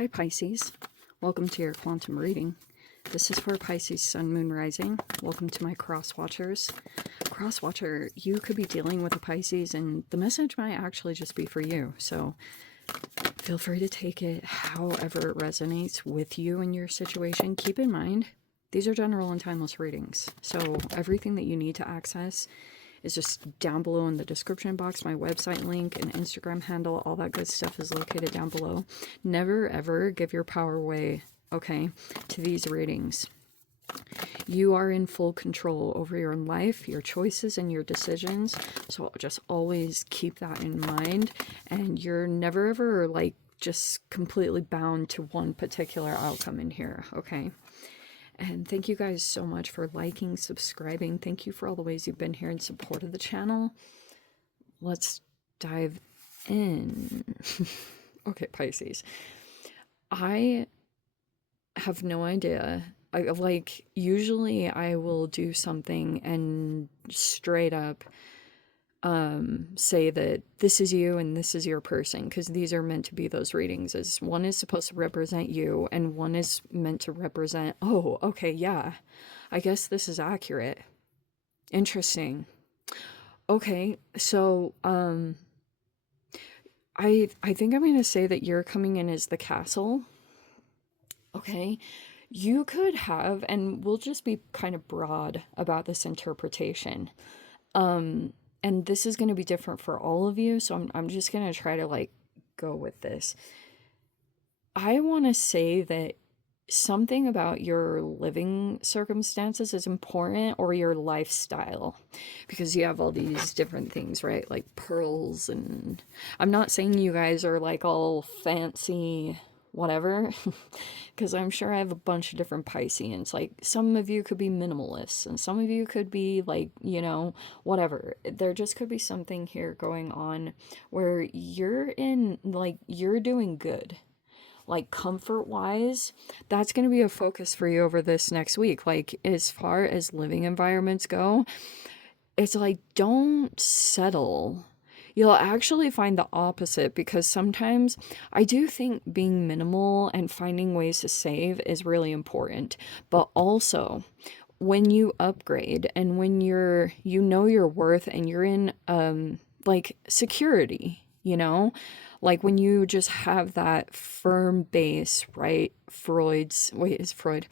Hi Pisces, welcome to your quantum reading. This is for Pisces Sun, Moon, Rising. Welcome to my cross watchers. Cross watcher, you could be dealing with a Pisces and the message might actually just be for you. So feel free to take it however it resonates with you and your situation. Keep in mind, these are general and timeless readings. So everything that you need to access is just down below in the description box. My website link and Instagram handle, all that good stuff is located down below. Never ever give your power away, okay, to these readings. You are in full control over your life, your choices, and your decisions. So just always keep that in mind. And you're never ever like just completely bound to one particular outcome in here, okay? And thank you guys so much for liking, subscribing. Thank you for all the ways you've been here in support of the channel. Let's dive in. Okay, Pisces. I have no idea. Usually I will do something and straight up say that this is you and this is your person, because these are meant to be those readings. As one is supposed to represent you and one is meant to represent, oh, okay, yeah, I guess this is accurate. Interesting. Okay, so I think I'm going to say that you're coming in as the castle. Okay, you could have, and we'll just be kind of broad about this interpretation. And this is going to be different for all of you, so I'm just going to try to like go with this. I want to say that something about your living circumstances is important, or your lifestyle, because you have all these different things, right? Like pearls, and I'm not saying you guys are like all fancy whatever, because I'm sure I have a bunch of different Pisceans. Like some of you could be minimalists and some of you could be like, you know, whatever. There just could be something here going on where you're in, like, you're doing good. Like comfort wise, that's going to be a focus for you over this next week. Like as far as living environments go, it's like, don't settle. You'll actually find the opposite, because sometimes I do think being minimal and finding ways to save is really important. But also, when you upgrade and when you know your worth and you're in like security, you know, like when you just have that firm base, right? Is Freud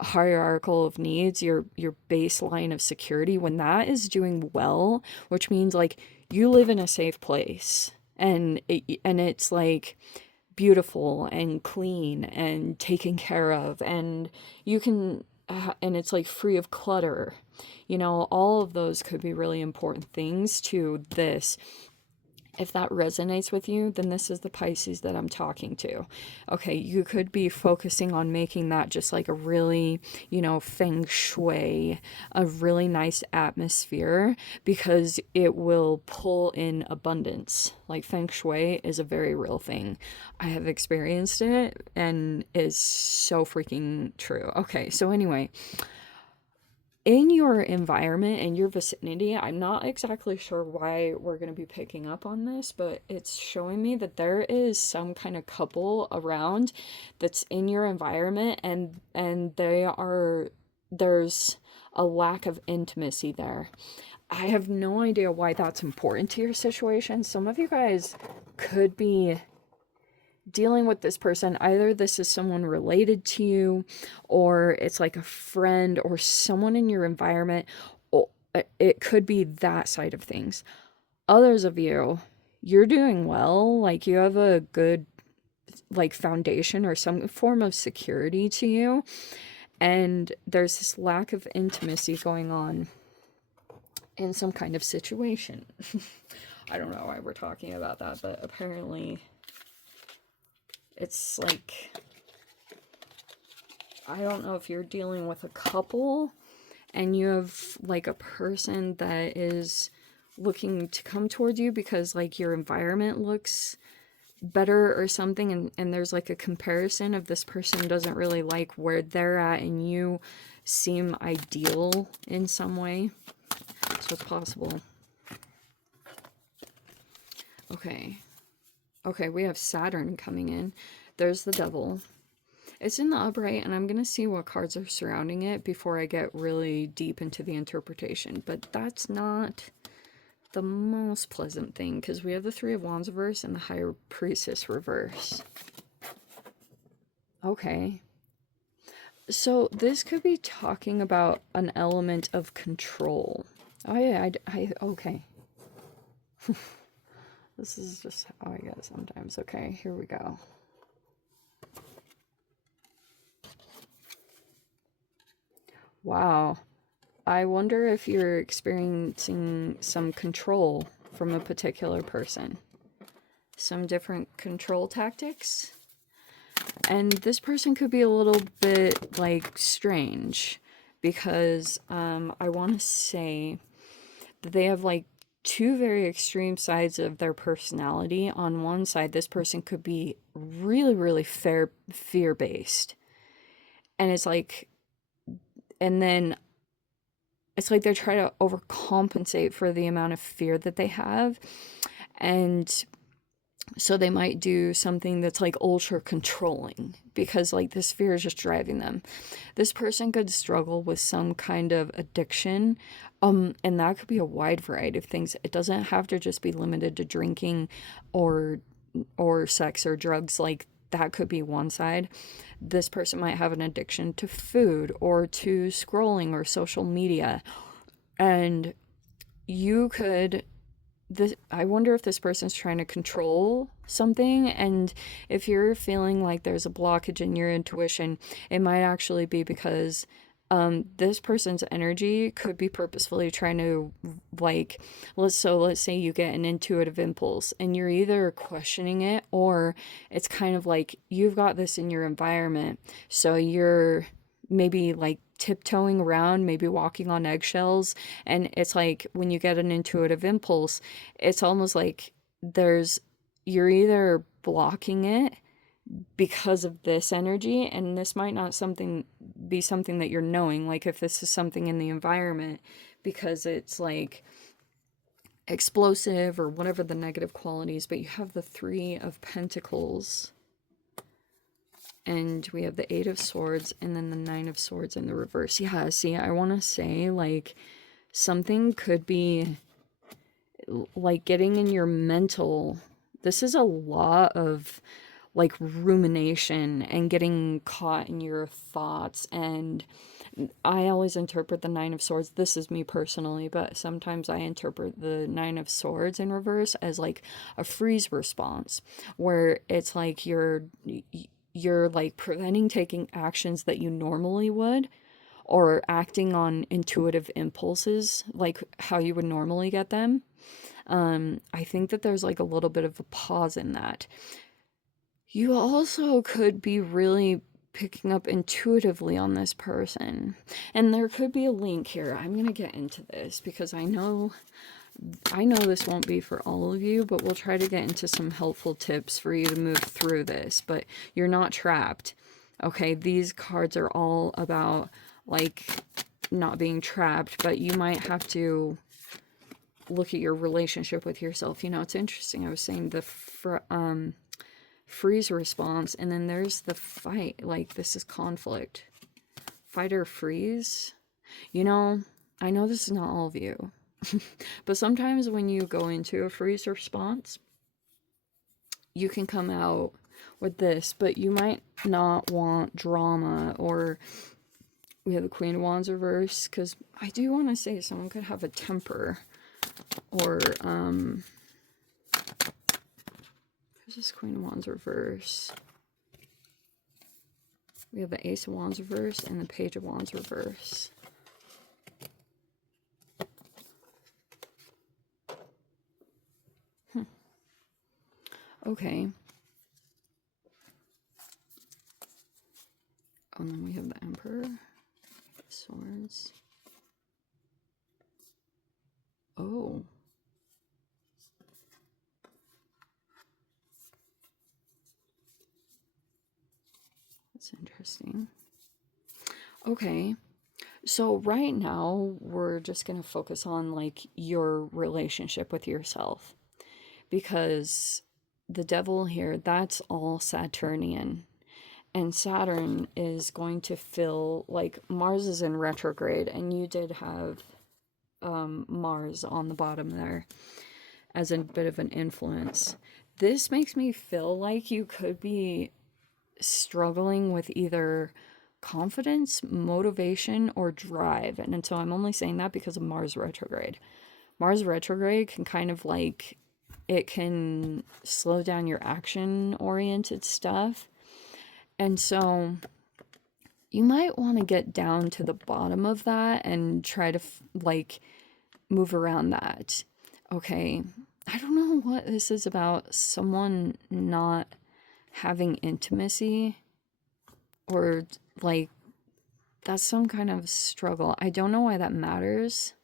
hierarchical of needs, your baseline of security, when that is doing well, which means like you live in a safe place and it's like beautiful and clean and taken care of, and you can and it's like free of clutter, you know, all of those could be really important things to this. If that resonates with you, then this is the Pisces that I'm talking to. Okay, you could be focusing on making that just like a really, you know, feng shui, a really nice atmosphere, because it will pull in abundance. Like feng shui is a very real thing. I have experienced it and it's so freaking true. Okay, so anyway, in your environment and your vicinity, I'm not exactly sure why we're going to be picking up on this, but it's showing me that there is some kind of couple around that's in your environment, and there's a lack of intimacy there. I have no idea why that's important to your situation. Some of you guys could be dealing with this person. Either this is someone related to you, or it's like a friend or someone in your environment. It could be that side of things. Others of you, you're doing well. Like you have a good like foundation or some form of security to you, and there's this lack of intimacy going on in some kind of situation. I don't know why we're talking about that, but apparently it's like, I don't know if you're dealing with a couple and you have like a person that is looking to come towards you because like your environment looks better or something, and there's like a comparison of this person doesn't really like where they're at and you seem ideal in some way. So it's possible. Okay, we have Saturn coming in. There's the Devil. It's in the upright, and I'm going to see what cards are surrounding it before I get really deep into the interpretation. But that's not the most pleasant thing, because we have the Three of Wands reverse and the High Priestess reverse. Okay. So this could be talking about an element of control. Oh yeah, okay. This is just how I get sometimes. Okay, here we go. Wow. I wonder if you're experiencing some control from a particular person. Some different control tactics. And this person could be a little bit, like, strange. Because I want to say that they have, like, two very extreme sides of their personality. On one side, this person could be really, really fear-based. And it's like... And then it's like they're trying to overcompensate for the amount of fear that they have. And so they might do something that's like ultra controlling because like this fear is just driving them. This person could struggle with some kind of addiction. And that could be a wide variety of things. It doesn't have to just be limited to drinking or sex or drugs. Like that could be one side. This person might have an addiction to food or to scrolling or social media. And you could... I wonder if this person's trying to control something, and if you're feeling like there's a blockage in your intuition, it might actually be because this person's energy could be purposefully trying to, like, let's say you get an intuitive impulse and you're either questioning it, or it's kind of like you've got this in your environment, so you're maybe like tiptoeing around, maybe walking on eggshells, and it's like when you get an intuitive impulse, it's almost like you're either blocking it because of this energy, and this might not be something that you're knowing, like if this is something in the environment because it's like explosive or whatever the negative qualities. But you have the Three of Pentacles, and we have the Eight of Swords, and then the Nine of Swords in the reverse. Yeah, see, I want to say, like, something could be, like, getting in your mental... This is a lot of, like, rumination and getting caught in your thoughts. And I always interpret the Nine of Swords... This is me personally, but sometimes I interpret the Nine of Swords in reverse as, like, a freeze response, where it's like you're like preventing taking actions that you normally would, or acting on intuitive impulses like how you would normally get them. I think that there's like a little bit of a pause in that. You also could be really picking up intuitively on this person, and there could be a link here. I'm gonna get into this because I know this won't be for all of you, but we'll try to get into some helpful tips for you to move through this. But you're not trapped, okay? These cards are all about, like, not being trapped, but you might have to look at your relationship with yourself. You know, it's interesting. I was saying the freeze response, and then there's the fight. Like, this is conflict. Fight or freeze. You know, I know this is not all of you. But sometimes when you go into a freeze response, you can come out with this, but you might not want drama. Or we have the Queen of Wands reverse, because I do want to say someone could have a temper, or who's this Queen of Wands reverse? We have the Ace of Wands reverse and the Page of Wands reverse. Okay. And then we have the Emperor. Swords. Oh. That's interesting. Okay. So right now, we're just going to focus on, like, your relationship with yourself. Because the devil here, that's all Saturnian. And Saturn is going to feel like Mars is in retrograde, and you did have Mars on the bottom there as a bit of an influence. This makes me feel like you could be struggling with either confidence, motivation, or drive. And so I'm only saying that because of Mars retrograde. Mars retrograde can kind of like, it can slow down your action oriented stuff. And so you might want to get down to the bottom of that and try to like move around that. Okay. I don't know what this is about someone not having intimacy, or like that's some kind of struggle. I don't know why that matters.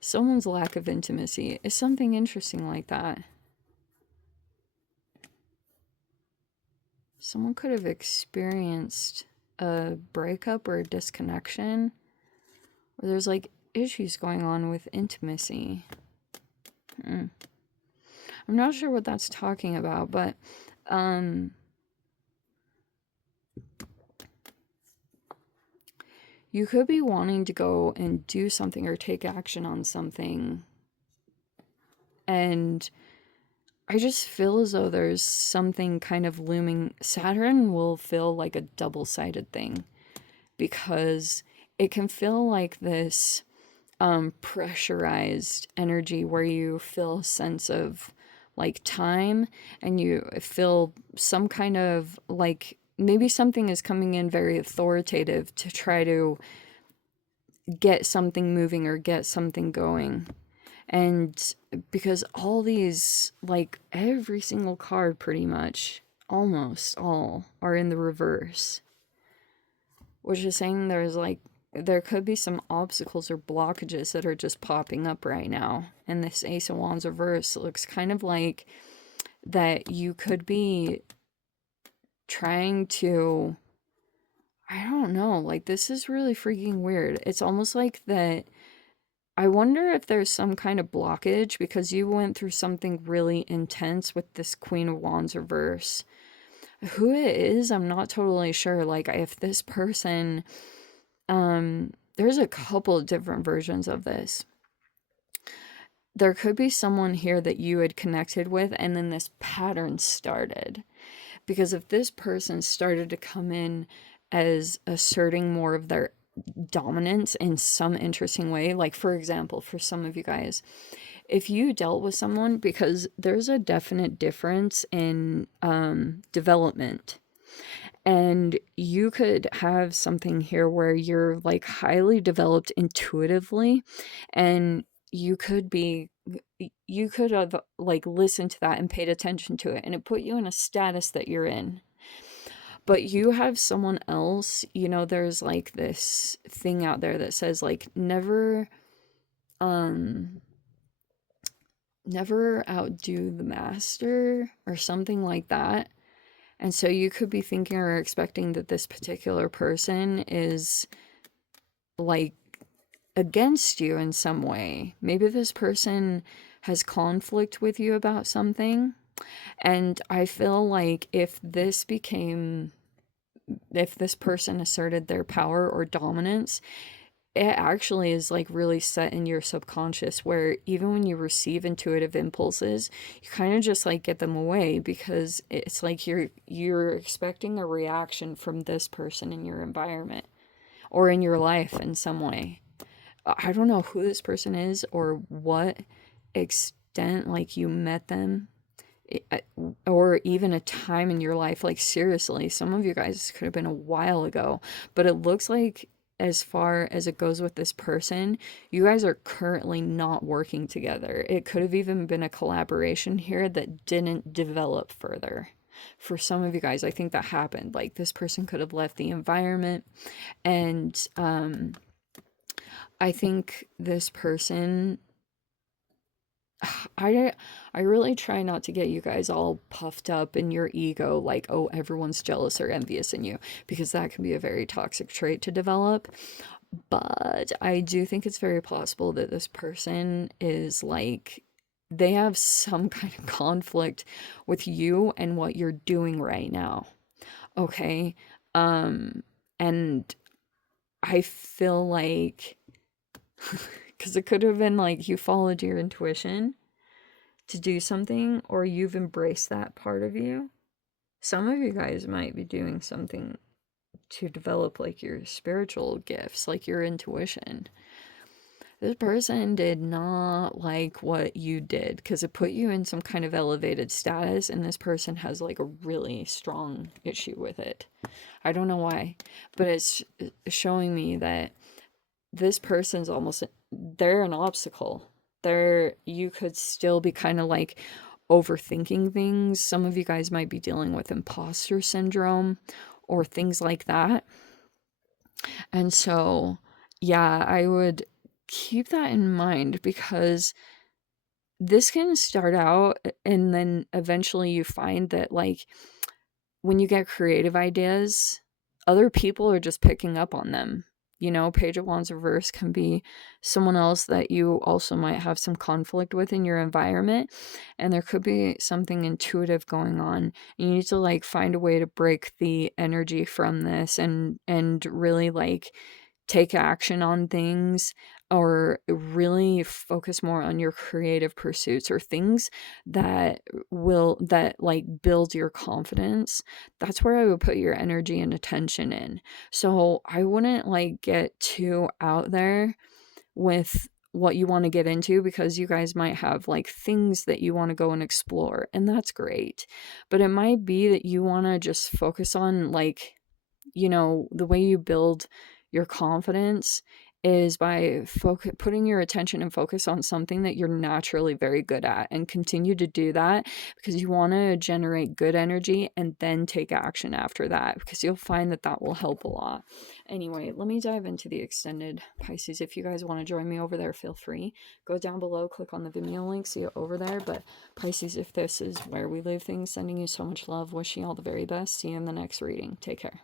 Someone's lack of intimacy is something interesting like that. Someone could have experienced a breakup or a disconnection, or there's like issues going on with intimacy. I'm not sure what that's talking about, but you could be wanting to go and do something or take action on something, and I just feel as though there's something kind of looming. Saturn will feel like a double-sided thing, because it can feel like this pressurized energy where you feel a sense of like time, and you feel some kind of like maybe something is coming in very authoritative to try to get something moving or get something going. And because all these, like every single card pretty much, almost all, are in the reverse, which is saying there's like, there could be some obstacles or blockages that are just popping up right now. And this Ace of Wands reverse looks kind of like that you could be trying to, I don't know, like this is really freaking weird. It's almost like that, I wonder if there's some kind of blockage because you went through something really intense with this Queen of Wands reverse. Who it is, I'm not totally sure. Like if this person, there's a couple of different versions of this. There could be someone here that you had connected with, and then this pattern started. Because if this person started to come in as asserting more of their dominance in some interesting way, like for example, for some of you guys, if you dealt with someone, because there's a definite difference in development, and you could have something here where you're like highly developed intuitively, and you could have like listened to that and paid attention to it, and it put you in a status that you're in. But you have someone else, you know, there's like this thing out there that says like never outdo the master or something like that. And so you could be thinking or expecting that this particular person is like against you in some way. Maybe this person has conflict with you about something. And I feel like if this person asserted their power or dominance, it actually is like really set in your subconscious, where even when you receive intuitive impulses, you kind of just like get them away, because it's like you're expecting a reaction from this person in your environment or in your life in some way. I don't know who this person is or what extent like you met them, or even a time in your life. Like seriously, some of you guys could have been a while ago, but it looks like as far as it goes with this person, you guys are currently not working together. It could have even been a collaboration here that didn't develop further. For some of you guys, I think that happened. Like this person could have left the environment, and I think this person, I really try not to get you guys all puffed up in your ego, like, oh, everyone's jealous or envious in you, because that can be a very toxic trait to develop. But I do think it's very possible that this person is like, they have some kind of conflict with you and what you're doing right now. Okay. Um, and I feel like, because it could have been like you followed your intuition to do something, or you've embraced that part of you. Some of you guys might be doing something to develop like your spiritual gifts, like your intuition. This person did not like what you did because it put you in some kind of elevated status, and this person has like a really strong issue with it. I don't know why, but it's showing me that this person's almost, they're an obstacle. They're, you could still be kind of like overthinking things. Some of you guys might be dealing with imposter syndrome or things like that. And so, yeah, I would keep that in mind because this can start out and then eventually you find that like when you get creative ideas, other people are just picking up on them. You know, Page of Wands reverse can be someone else that you also might have some conflict with in your environment. And there could be something intuitive going on. You need to like find a way to break the energy from this and really like take action on things, or really focus more on your creative pursuits or things that will, that like build your confidence. That's where I would put your energy and attention in. So I wouldn't like get too out there with what you want to get into, because you guys might have like things that you want to go and explore, and that's great. But it might be that you want to just focus on like, you know, the way you build your confidence is by putting your attention and focus on something that you're naturally very good at, and continue to do that because you want to generate good energy and then take action after that, because you'll find that that will help a lot. Anyway, let me dive into the extended Pisces. If you guys want to join me over there, feel free. Go down below, click on the Vimeo link, see it over there. But Pisces, if this is where we leave things, sending you so much love, wishing you all the very best. See you in the next reading. Take care.